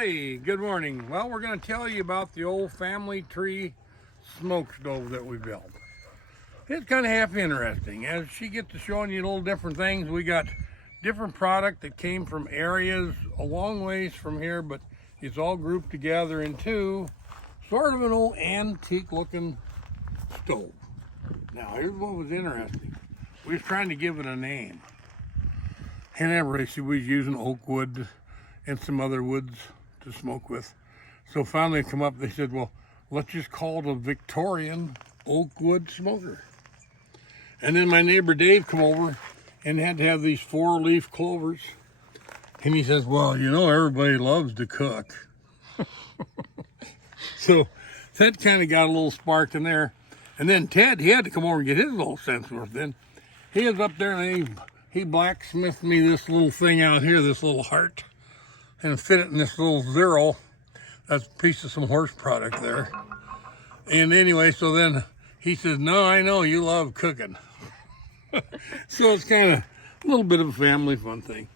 Hey, good morning. Well, we're going to tell you about the old family tree smoke stove that we built. It's kind of half interesting. As she gets to showing you little different things, we got different product that came from areas a long ways from here, but it's all grouped together into sort of an old antique looking stove. Now, here's what was interesting. We was trying to give it a name. And everybody said we was using oak wood and some other woods to smoke with. So finally come up, they said, well, let's just call it a Victorian oak wood smoker. And then my neighbor Dave come over and had to have these 4-leaf clovers. And he says, well, you know, everybody loves to cook. So that kind of got a little spark in there. And then Ted, he had to come over and get his little sense worth. Then he was up there and he blacksmithed me this little thing out here, this little heart, and fit it in this little zero. That's a piece of some horse product there. And anyway, so then he says, no, I know you love cooking. So it's kind of a little bit of a family fun thing.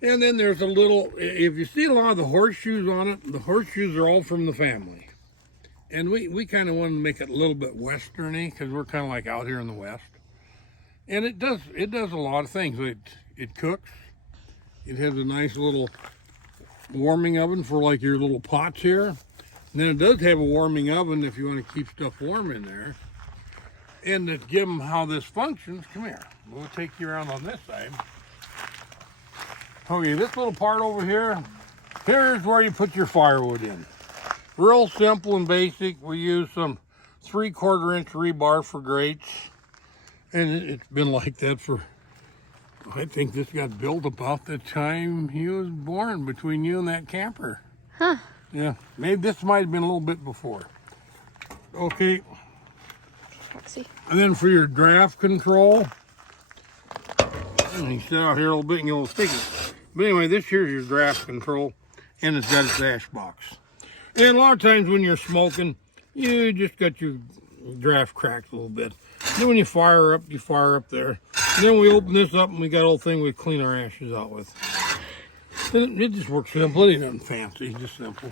And then there's a little, if you see a lot of the horseshoes on it, the horseshoes are all from the family. And we kind of want to make it a little bit westerny because we're kind of like out here in the West. And it does a lot of things. It cooks. It has a nice little warming oven for like your little pots here. And then it does have a warming oven if you want to keep stuff warm in there. And to give them how this functions, come here. We'll take you around on this side. Okay, this little part over here, here's where you put your firewood in. Real simple and basic. We use some 3/4 inch rebar for grates. And it's been like that for, I think this got built about the time he was born, between you and that camper. Huh. Yeah, maybe this might have been a little bit before. Okay. Let's see. And then for your draft control, and you sit out here a little bit and get a little sticky. But anyway, this here's your draft control, and it's got its ash box. And a lot of times when you're smoking, you just got your draft cracked a little bit. Then when you fire up there. And then we open this up and we got a little thing we clean our ashes out with. And it just works simple. It ain't nothing fancy, just simple.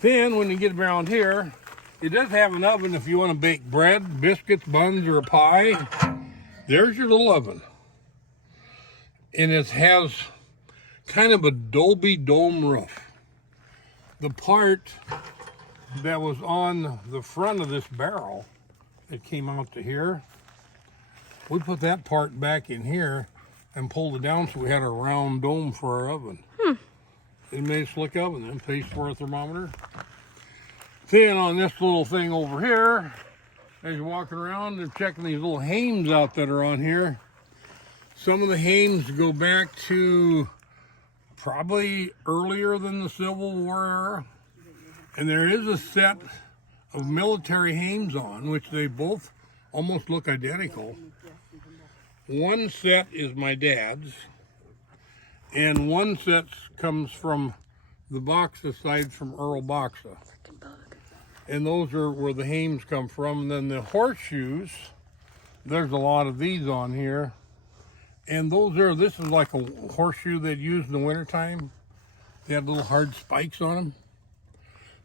Then when you get around here, it does have an oven if you want to bake bread, biscuits, buns, or a pie. There's your little oven. And it has kind of a Dolby dome roof. The part that was on the front of this barrel that came out to here, we put that part back in here and pulled it down so we had a round dome for our oven. It made a slick oven, then paste for a thermometer. Then on this little thing over here, as you're walking around, they're checking these little hames out that are on here. Some of the hames go back to probably earlier than the Civil War era. And there is a set of military hames on, which they both almost look identical. One set is my dad's, and one set comes from the Boxa side from Earl Boxa. And those are where the hames come from. And then the horseshoes, there's a lot of these on here. And this is like a horseshoe they'd use in the wintertime. They had little hard spikes on them,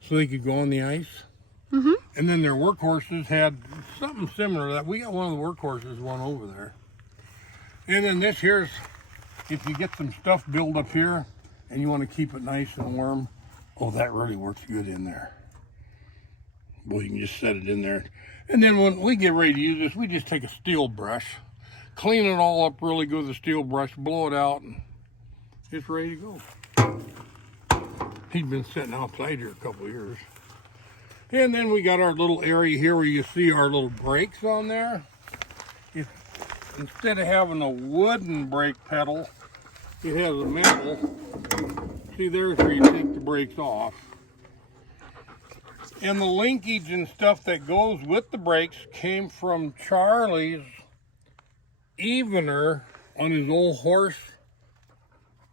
so they could go on the ice. Mm-hmm. And then their workhorses had something similar to that. We got one of the workhorses, one over there. And then this here's, if you get some stuff built up here and you want to keep it nice and warm, oh, that really works good in there. Well, you can just set it in there. And then when we get ready to use this, we just take a steel brush, clean it all up really good with a steel brush, blow it out, and it's ready to go. He's been sitting outside here a couple of years. And then we got our little area here where you see our little brakes on there. Instead of having a wooden brake pedal, it has a metal. See, there's where you take the brakes off. And the linkage and stuff that goes with the brakes came from Charlie's evener on his old horse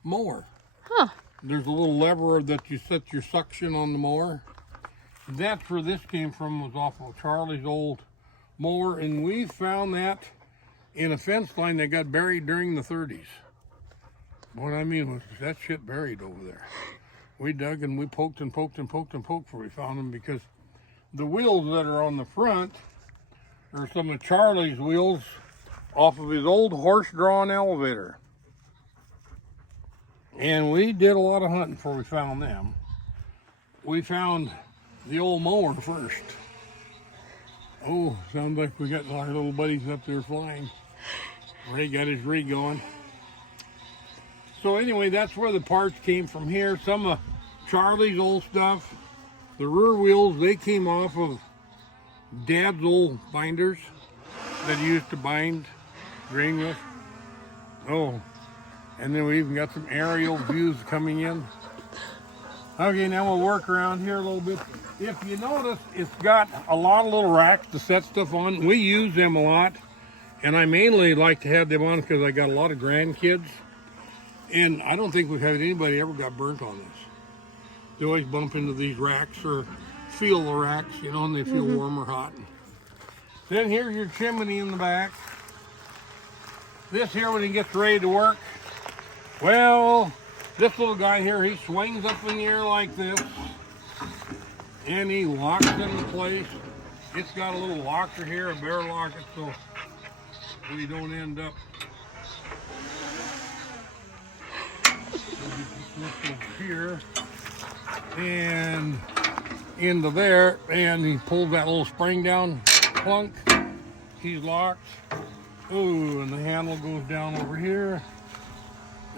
mower. Huh. There's a little lever that you set your suction on the mower. That's where this came from, was off of Charlie's old mower, and we found that in a fence line that got buried during the 30s. What I mean was that shit buried over there. We dug and we poked and poked and poked and poked before we found them, because the wheels that are on the front are some of Charlie's wheels off of his old horse-drawn elevator. And we did a lot of hunting before we found them. We found the old mower first. Oh, sounds like we got our little buddies up there flying. Ray got his rig going. So anyway, that's where the parts came from here. Some of Charlie's old stuff. The rear wheels, they came off of Dad's old binders that he used to bind grain with. Oh, and then we even got some aerial views coming in. Okay, now we'll work around here a little bit. If you notice, it's got a lot of little racks to set stuff on. We use them a lot, and I mainly like to have them on because I got a lot of grandkids. And I don't think we've had anybody ever got burnt on this. They always bump into these racks or feel the racks, you know, and they feel warm or hot. Then here's your chimney in the back. This here, when he gets ready to work, well, this little guy here, he swings up in the air like this, and he locks into place. It's got a little locker here, a bear locker, so we don't end up over here and into there, and he pulls that little spring down, plunk, he's locked. Ooh, and the handle goes down over here,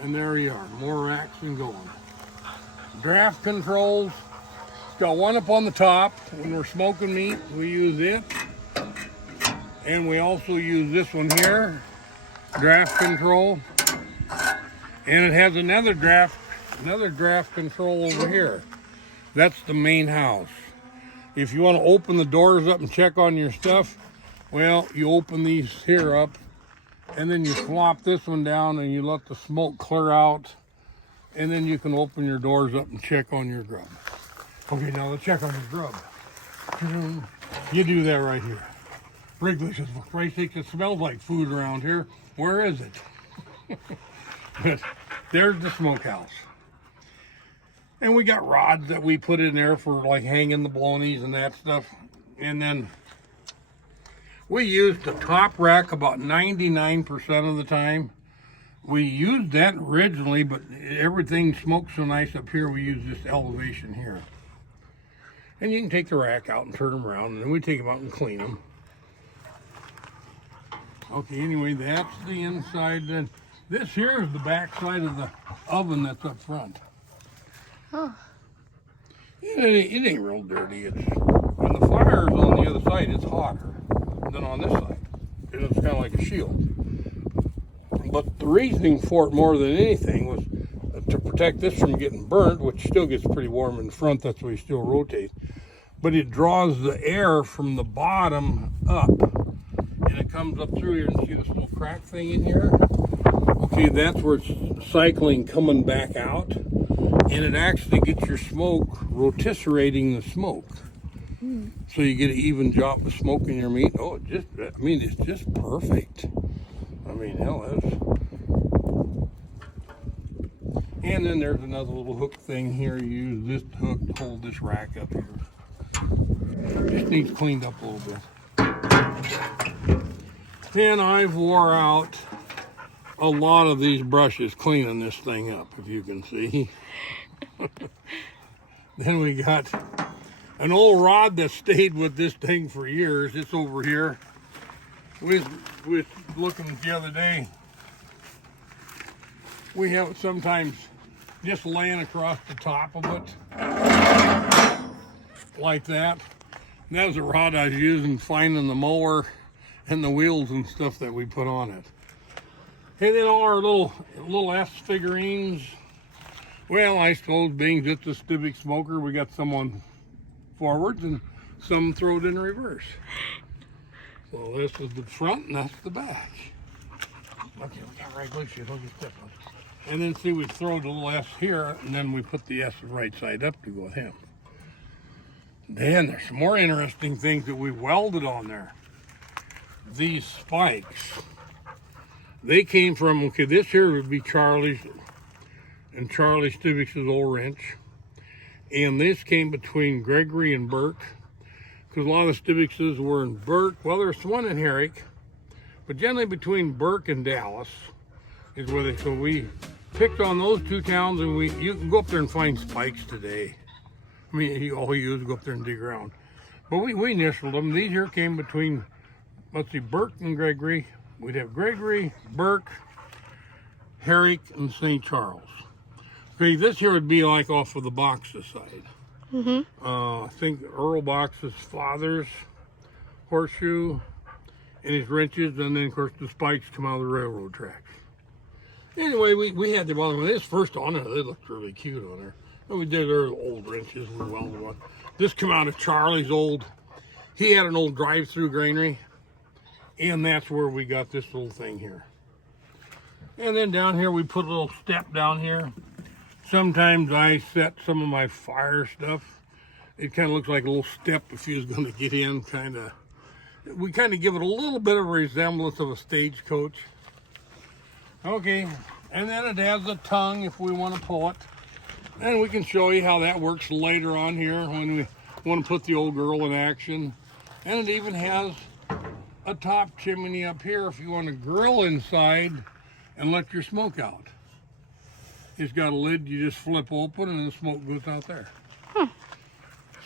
and there you are, more racks and going. Draft controls, got one up on the top. When we're smoking meat, we use it, and we also use this one here, draft control, and it has another draft control over here. That's the main house. If you want to open the doors up and check on your stuff, well, you open these here up, and then you flop this one down and you let the smoke clear out, and then you can open your doors up and check on your grub. Okay, now let's check on your grub. You do that right here. Wrigley says, for Christ's sake, it smells like food around here. Where is it? But there's the smokehouse. And we got rods that we put in there for like hanging the bolognas and that stuff. And then we used the top rack about 99% of the time. We used that originally, but everything smokes so nice up here, we use this elevation here. And you can take the rack out and turn them around, and then we take them out and clean them. Okay, anyway, that's the inside. Then this here is the back side of the oven that's up front. Oh. It ain't real dirty. It's when the fire is on the other side, it's hotter than on this side. It's kind of like a shield. But the reasoning for it more than anything was to protect this from getting burnt, which still gets pretty warm in the front. That's why you still rotate. But it draws the air from the bottom up, and it comes up through here. And see this little crack thing in here? Okay, that's where it's cycling coming back out. And it actually gets your smoke rotisserating the smoke. So you get an even drop of smoke in your meat. Oh, it's just perfect. I mean, hell, that's... And then there's another little hook thing here. You use this hook to hold this rack up here. Just needs cleaned up a little bit. Then I've wore out a lot of these brushes cleaning this thing up, if you can see. Then we got an old rod that stayed with this thing for years. It's over here. We was looking the other day. We have it sometimes just laying across the top of it, like that. And that was a rod I was using finding the mower and the wheels and stuff that we put on it. And then all our little S figurines. Well, I suppose being just a Civic smoker, we got some on forwards and some thrown in reverse. So this is the front and that's the back. Okay, we got right loose here. Don't get this one. And then see, we throw the little S here, and then we put the S right side up to go with him. Then there's some more interesting things that we welded on there. These spikes. They came from, okay, this here would be Charlie's and Charlie Stivich's old wrench. And this came between Gregory and Burke, because a lot of the Stivichs were in Burke. Well, there's one in Herrick, but generally between Burke and Dallas is where they. So we picked on those two towns, and you can go up there and find spikes today. I mean, all you do is go up there and dig around. But we initialed them. These here came between, let's see, Burke and Gregory. We'd have Gregory, Burke, Herrick, and St. Charles. Okay, this here would be like off of the Boxes side. I think Earl Box's father's horseshoe and his wrenches, and then of course the spikes come out of the railroad tracks. Anyway, we had the other one. This first on it, they looked really cute on there. And we did our old wrenches and the welded one. This come out of Charlie's old. He had an old drive-through granary, and that's where we got this little thing here. And then down here we put a little step down here. Sometimes I set some of my fire stuff. It kind of looks like a little step if you was going to get in. We kind of give it a little bit of a resemblance of a stagecoach. Okay, and then it has a tongue if we want to pull it. And we can show you how that works later on here when we want to put the old girl in action. And it even has a top chimney up here if you want to grill inside and let your smoke out. It's got a lid you just flip open and the smoke goes out there.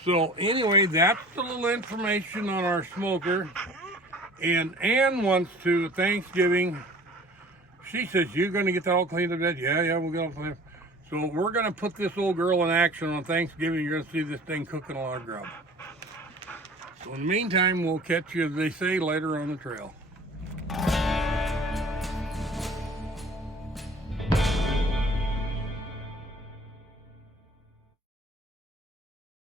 So anyway, that's the little information on our smoker. And Ann wants to, Thanksgiving, she says, you're going to get that all cleaned up? Yeah, we'll get it all cleaned up. So we're going to put this old girl in action on Thanksgiving. You're going to see this thing cooking a lot of grub. So in the meantime, we'll catch you, as they say, later on the trail.